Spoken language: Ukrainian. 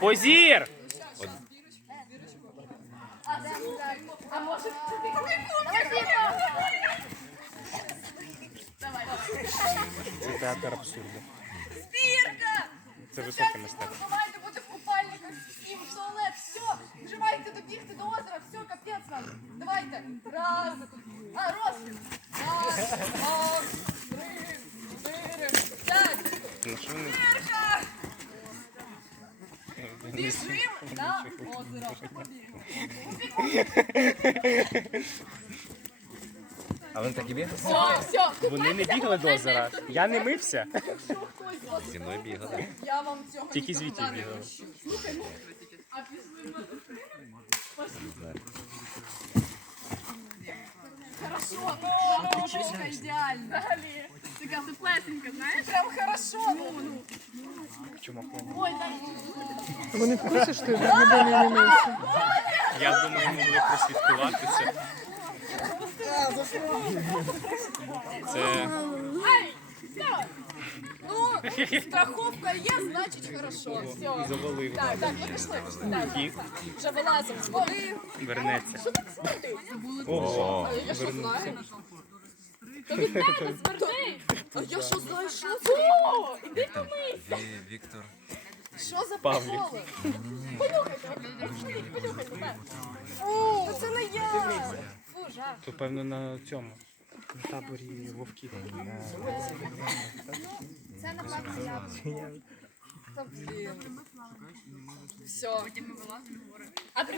Позір! Це театр абсурду. Збірка! Це високе мистецтво. Давайте бути в купальниках і в туалет. Все, вживайте добігти до озера. Все, капець вам. Давайте. Раз. А, роз. Раз, два, три, чотири, п'ять. Збірка! Біжим на озеро. А вони так і бігали? Все, все. Вони не бігали до озера. Я не мився. Зі мною бігали. Я вам цього Тільки звідти ніколи не бігали. прощу. Слухай, ну, а пішли ми. Хорошо, ну, ромочка ідеальна. Взагалі. Така теплесенька, знаєш? Прям хорошо, ну, ну. Чому? Ой, дай. Вони в курсі, що ти ніде не мився. Я думаю, могли прослідкувати це. Це Ну, страховка є, значить хорошо. Все. завалив. Так, так, ну пішли, пішли. Так, Їх вже вилазимо з води. вернеться. Що так. А я що знаю? То від тебе смердить. А я що знаю, що це? О, іди помийся. Віктор. Що за Павлік. Понюхайте, понюхайте. О, це не я. Фу, жах. То певно на цьому. На таборі вовків. Це напевно я. Та блін. Все. А ти